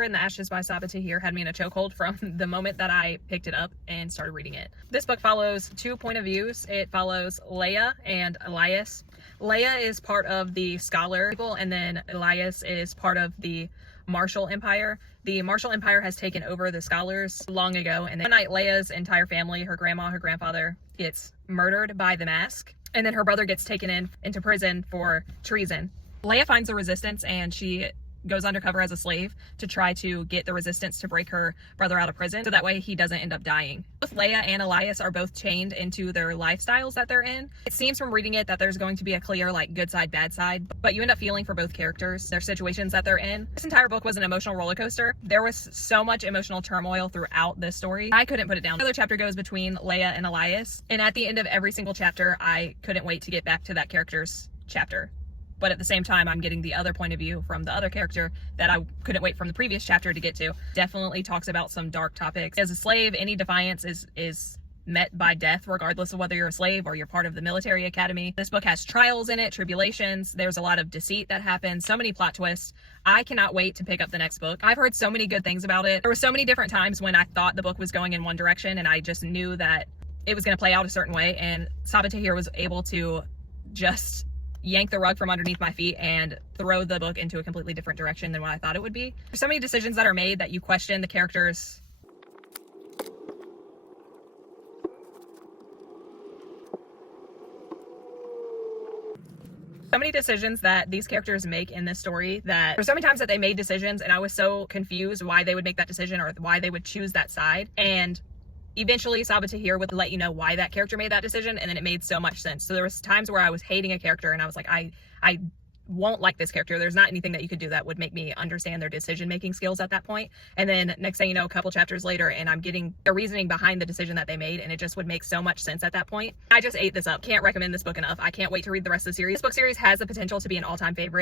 In the Ashes by Sabaa Tahir had me in a chokehold from the moment that I picked it up and started reading it. This book follows two point of views. It follows Leia and Elias. Leia is part of the Scholar people, and then Elias is part of the Marshall Empire. The Marshall Empire has taken over the Scholars long ago, and then one night Leia's entire family, her grandma, her grandfather, gets murdered by the Mask, and then her brother gets taken into prison for treason. Leia finds the Resistance, and she goes undercover as a slave to try to get the Resistance to break her brother out of prison so that way he doesn't end up dying. Both Leia and Elias are both chained into their lifestyles that they're in. It seems from reading it that there's going to be a clear like good side, bad side, but you end up feeling for both characters, their situations that they're in. This entire book was an emotional roller coaster. There was so much emotional turmoil throughout this story. I couldn't put it down. Another chapter goes between Leia and Elias, and at the end of every single chapter, I couldn't wait to get back to that character's chapter. But at the same time, I'm getting the other point of view from the other character that I couldn't wait from the previous chapter to get to. Definitely talks about some dark topics. As a slave, any defiance is met by death, regardless of whether you're a slave or you're part of the military academy. This book has trials in it, tribulations. There's a lot of deceit that happens, so many plot twists. I cannot wait to pick up the next book. I've heard so many good things about it. There were so many different times when I thought the book was going in one direction and I just knew that it was going to play out a certain way, and Sabaa Tahir was able to just yank the rug from underneath my feet and throw the book into a completely different direction than what I thought it would be. There's so many decisions that are made that you question the characters. So many decisions that these characters make in this story that there's so many times that they made decisions and I was so confused why they would make that decision or why they would choose that side. And eventually Sabaa Tahir would let you know why that character made that decision, and then it made so much sense. So there was times where I was hating a character and I was like, I won't like this character. There's not anything that you could do that would make me understand their decision-making skills at that point. And then next thing you know, a couple chapters later, and I'm getting the reasoning behind the decision that they made, and it just would make so much sense at that point. I just ate this up. Can't recommend this book enough. I can't wait to read the rest of the series. This book series has the potential to be an all-time favorite.